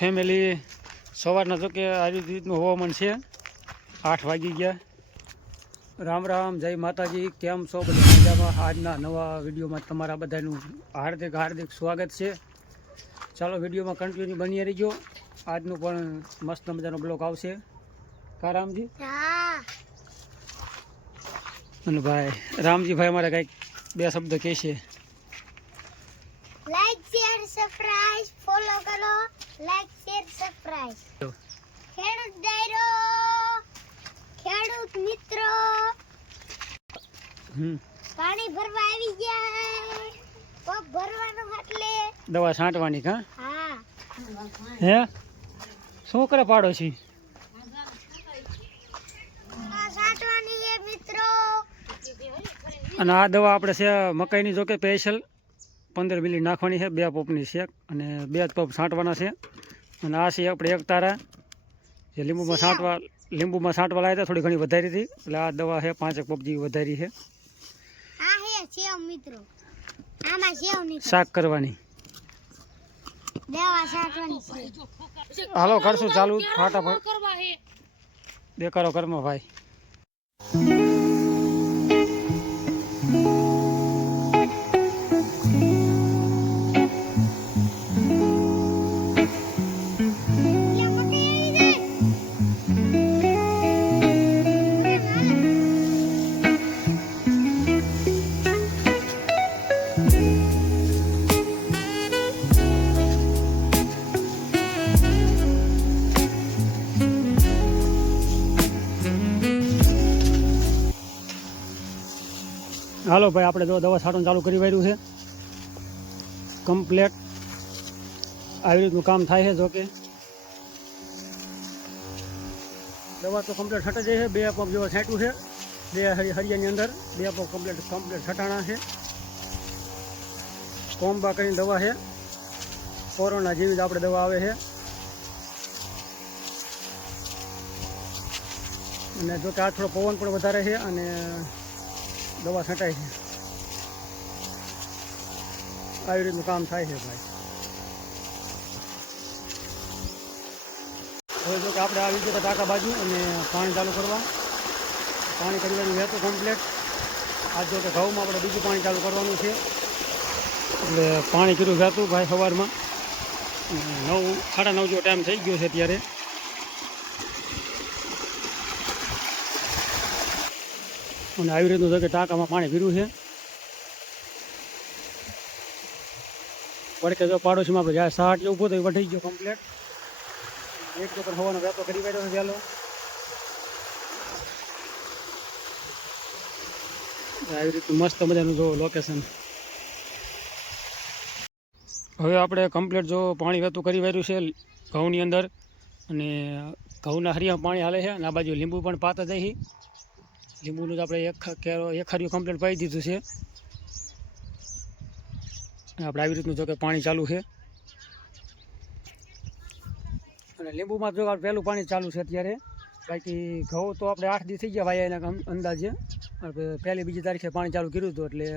Family સવારના જો કે આવી રીતનું હવામાન છે 8 વાગી ગયા। રામ રામ, જય માતાજી, કેમ છો બધા મજામાં? આજના નવા વિડીયોમાં તમારા બધાનું હાર્દિક હાર્દિક સ્વાગત છે। ચાલો વિડીયોમાં કન્ટિન્યુ બની રહીજો। આજનું પણ મસ્ત મજાનો બ્લોગ આવશે। કા રામજી? અને ભાઈ રામજી ભાઈ અમારે કંઈક બે શબ્દ કહેશે। લાઈક શેર સબસ્ક્રાઇબ ફોલો કરો। Like share subscribe. ખેડૂત ડાયરો, ખેડૂત મિત્રો પાણી ભરવા આવી ગયા। પગ ભરવાનું એટલે દવા છાંટવાની કા? હા। હે શું કરે પાડોશી? દવા છાંટવાની છે મિત્રો। અને આ દવા આપણે છે મકાઈની જો કે સ્પેશિયલ 15 મિલી નાખવાની છે, 2 પંપની છે અને 2 જ પંપ છાંટવાના છે। અને આ છે આપણે એક તારા જે લીંબુમાં છાંટવા લાવ્યા હતા, થોડી ઘણી વધારી હતી, એટલે આ દવા છે 5 પંપ જેવી વધારી છે। આ હે સેવ મિત્રો, આમાં સેવ નીકળે શાક કરવાની। દવા છાંટવાની છે। હાલો કરશું ચાલુ ફટાફટ દેખાડો કર્મ ભાઈ। હાલો ભાઈ, આપણે જો દવા છાંટવાનું ચાલુ કરી વાર્યું છે કમ્પ્લેટ। આવી રીતનું કામ થાય છે। જો કે દવા તો કમ્પ્લેટ છટાઈ જાય છે। 2 પંપ જેવા છાંટ્યું છે, 2 હરિયાની અંદર 2 પંપ કમ્પ્લેટ છટાણા છે। કોમ્બા કરીને દવા છે, કોરોના જેવી જ આપણે દવા આવે છે। અને જો કે આ થોડો પવન પણ વધારે છે અને દવા છટાય છે। આવી રીતનું કામ થાય છે ભાઈ। હવે જો કે આપણે આવી ગયા ટાંકા બાજુ અને પાણી ચાલુ કરવા। પાણી કરવાનું વહેતું કમ્પ્લેટ। આજ જો કે ઘઉંમાં આપણે બીજું પાણી ચાલુ કરવાનું છે, એટલે પાણી કર્યું વહેતું ભાઈ સવારમાં 9 સાડા 9 જેવો ટાઈમ થઈ ગયો છે અત્યારે। અને આવી રીતનું કે ટાંકામાં પાણી પીરું છે। પડકે જો પાડોશીમાં આપણે જાય 60 ઊભો તો વઢી ગયો કમ્પ્લેટ। એક તો હવાનો વેતો કરી વાળ્યો છે વહેલો। આવી રીતનું મસ્ત મજાનું જો લોકેશન। હવે આપણે કમ્પ્લેટ જો પાણી વેતું કરી વાળ્યું છે ઘઉંની અંદર, અને ઘઉંના હરિયામાં પાણી હાલે છે, અને આ બાજુ લીંબુ પણ પાતા જાય છે। લીંબુનું જ આપણે એક હરિયું કમ્પ્લીટ પાઈ દીધું છે। આપણે આવી રીતનું જો કે પાણી ચાલુ છે, અને લીંબુમાં જો પહેલું પાણી ચાલુ છે અત્યારે। બાકી ઘઉં તો આપણે 8 દી થઈ ગયા ભાઈ એના અંદાજે। પહેલી બીજી તારીખે પાણી ચાલુ કર્યું હતું, એટલે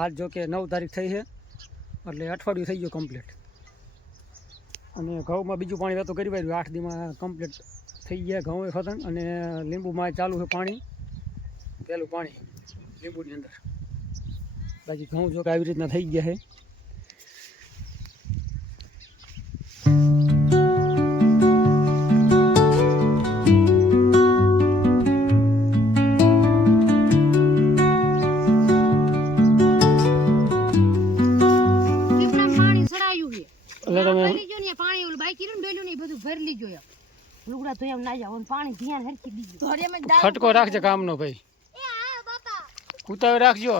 આજ જો કે 9 તારીખ થઈ છે, એટલે અઠવાડિયું થઈ ગયું કમ્પ્લીટ। અને ઘઉંમાં બીજું પાણી વેતું કરી વાળ્યું 8 દીમાં કમ્પ્લીટ થઈ ગયા ઘઉં ખતમ। અને લીંબુમાં ચાલુ છે પાણી, પહેલું પાણી લીંબુની અંદર। બાકી ઘઉં જો કે આવી રીતના થઈ ગયા છે। એટલે તમે પાણી ઓલું બાઈક કર્યું ને ડોલ્યું ને બધું ભરી લીજો। લુગડા ધોયા ના જાવ, પાણી ધ્યાન હરખી દીજો। ખટકો રાખજે કામનો ભાઈ, ઉતાવી રાખજો।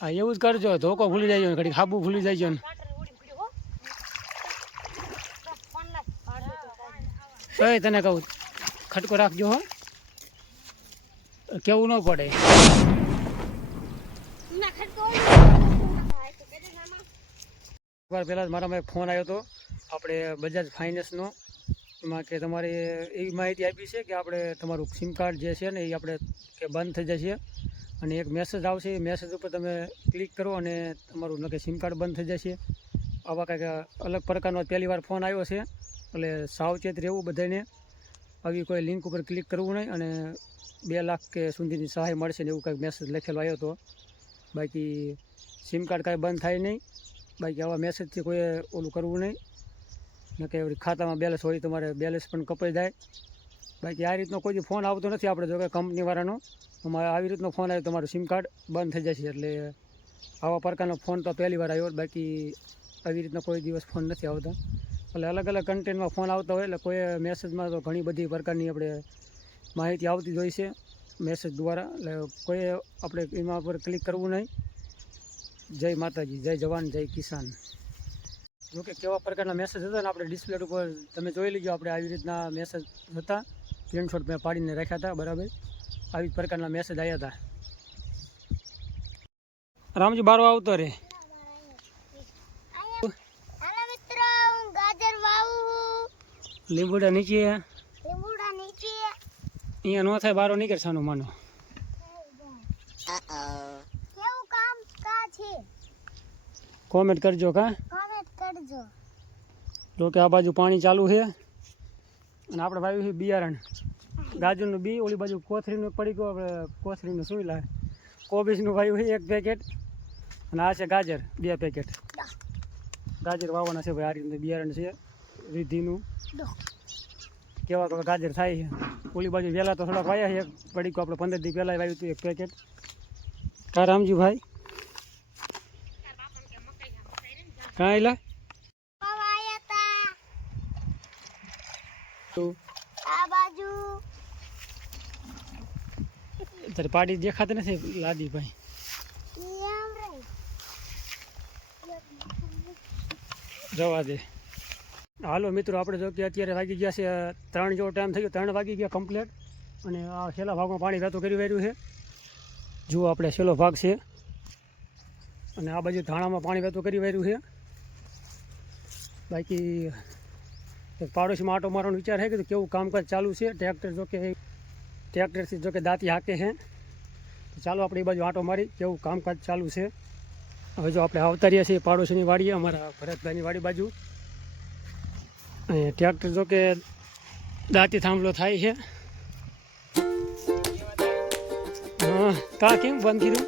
હા એવું જ કરજો, ધોકો ભૂલી જાય, ઘડી ખાબુ ભૂલી જાય ને તને કહું ખટકો રાખજો હો, કેવું ન પડે। પહેલાં મારામાં એક ફોન આવ્યો હતો આપણે બજાજ ફાઇનાન્સનો। એમાં કે તમારે એવી માહિતી આપી છે કે આપણે તમારું સિમ કાર્ડ જે છે ને એ આપણે કે બંધ થઈ જશે, અને એક મેસેજ આવશે, એ મેસેજ ઉપર તમે ક્લિક કરો અને તમારું નકે સિમ કાર્ડ બંધ થઈ જશે। આવા કંઈક અલગ પ્રકારનો પહેલી વાર ફોન આવ્યો છે, એટલે સાવચેત રહેવું બધાને. આવી કોઈ લિંક ઉપર ક્લિક કરવું નહીં, અને 2 લાખ કે સુધીની સહાય મળશે ને એવું કંઈક મેસેજ લખેલો આવ્યો હતો. બાકી સિમ કાર્ડ કાંઈ બંધ થાય નહીં. બાકી આવા મેસેજથી કોઈ ઓલું કરવું નહીં, ને કે ખાતામાં બેલેન્સ હોય તમારે બેલેન્સ પણ કપાઈ જાય. બાકી આ રીતનો કોઈ ફોન આવતો નથી આપણે, જો કે કંપનીવાળાનો તમારે આવી રીતનો ફોન આવ્યો તમારું સિમ કાર્ડ બંધ થઈ જશે. એટલે આવા પ્રકારનો ફોન તો પહેલી વાર આવ્યો. બાકી આવી રીતનો કોઈ દિવસ ફોન નથી આવતા. એટલે અલગ અલગ કન્ટેન્ટમાં ફોન આવતા હોય, એટલે કોઈ મેસેજમાં તો ઘણી બધી પ્રકારની આપણે માહિતી આવતી જ હોય છે મેસેજ દ્વારા. એટલે કોઈ આપણે એમાં પર ક્લિક કરવું નહીં. જય માતાજી, જય જવાન, જય કિસાન. જોકે કેવા પ્રકારના મેસેજ હતા ને આપણે ડિસ્પ્લે ઉપર તમે જોઈ લીજો. આપણે આવી રીતના મેસેજ હતા, સ્ક્રીનશોટ મેં પાડીને રાખ્યા હતા. બરાબર આવી જ પ્રકારના મેસેજ આવ્યા હતા. રામજી બારો આવતો રે. હાલો મિત્રો, હું ગાજર વાવું. લીંબુડા નીચે, લીંબુડા નીચે. અહીંયા ન થાય બારો નીકળવાનું માનો. કેવું કામ છે? કોમેન્ટ કરજો. કા કોમેન્ટ કરજો. જો કે આ બાજુ પાણી ચાલુ છે, અને આપણે વાવ્યું છે બિયારણ ગાજરનું બી. ઓલી બાજુ કોથરીનું પડી ગયું, આપણે કોથરીનું સુઈ લાવે. કોબીજનું વાવ્યું છે 1 પેકેટ, અને આ છે ગાજર 2 પેકેટ. ગાજર વાવવાના છે ભાઈ. આ રીતનું બિયારણ છે રીધિનું. કેવા તો ગાજર થાય છે. ઓલી બાજુ વહેલા તો થોડાક વાયા છે. 1 પડી ગયું, આપણે 15 દી પહેલાં વાવ્યું હતું 1 પેકેટ. કા રામજીભાઈ કાં એલા આ બાજુ તારી પાડી દેખાતી નથી લાદીભાઈ. જવા દે. હાલો મિત્રો, આપણે જો કે અત્યારે વાગી ગયા છે 3 જેવો ટાઈમ થઈ ગયો. 3 વાગી ગયા કમ્પ્લીટ. અને આ છેલ્લા ભાગમાં પાણી વહેતું કરી વાર્યું છે. જુઓ આપણે છેલ્લો ભાગ છે, અને આ બાજુ ધાણામાં પાણી વહેતું કરી વાર્યું છે. બાકી પાડોશીમાં આટો મારવાનો વિચાર છે કે કેવું કામકાજ ચાલુ છે. ટ્રેક્ટરથી જો કે દાંતી હાકે છે. તો ચાલો આપણે એ બાજુ આટો મારી કેવું કામકાજ ચાલુ છે. હવે જો આપણે આવતા રહ્યા છીએ પાડોશીની વાડીએ, અમારા ભરતભાઈની વાડી બાજુ. અને ટ્રેક્ટર જો કે દાંતી થાંભલો થાય છે. હા, કા કેમ બંધ કર્યું?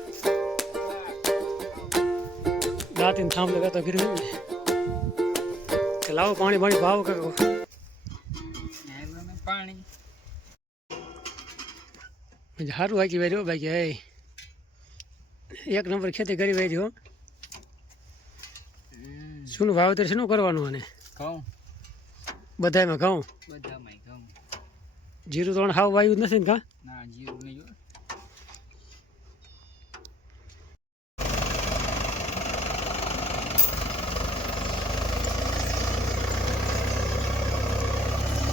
દાંતીને થાંભલો વહેતો કર્યું ને. લાવો પાણી ભાવ કરો. પાણી સારું વાંચી વાર્યો. બાકી હે 1 નંબર ખેતી કરી વાર્યો. શું વાવેતર શું કરવાનું? અને ઘઉં બધામાં ઘઉં. બધામાં ઘઉં. જીરું તો હાવ વાયું જ નથી ને? કા ના, જીરું નહીં.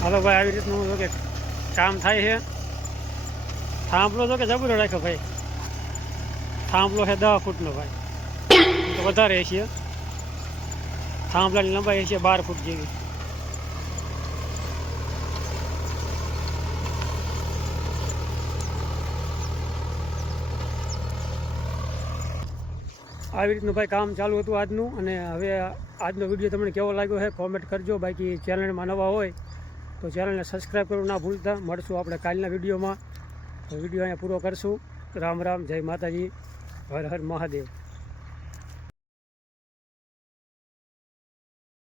હાલો ભાઈ, આવી રીતનું જો કે કામ થાય છે. થાંભલો જો કે જબરો રાખ્યો ભાઈ. થાંભલો છે 10 ફૂટનો ભાઈ, તો વધારે છે. થાંભલાની લંબાઈ છે 12 ફૂટ જેવી. આવી રીતનું ભાઈ કામ ચાલુ હતું આજનું. અને હવે આજનો વિડીયો તમને કેવો લાગ્યો છે કોમેન્ટ કરજો. બાકી ચેનલમાં નવા હોય તો ચેનલને સબસ્ક્રાઈબ કરવું ના ભૂલતા. મળશું આપણે કાલના વિડીયોમાં. તો વિડીયો અહીંયા પૂરો કરશું. રામ રામ, જય માતાજી, હર હર મહાદેવ.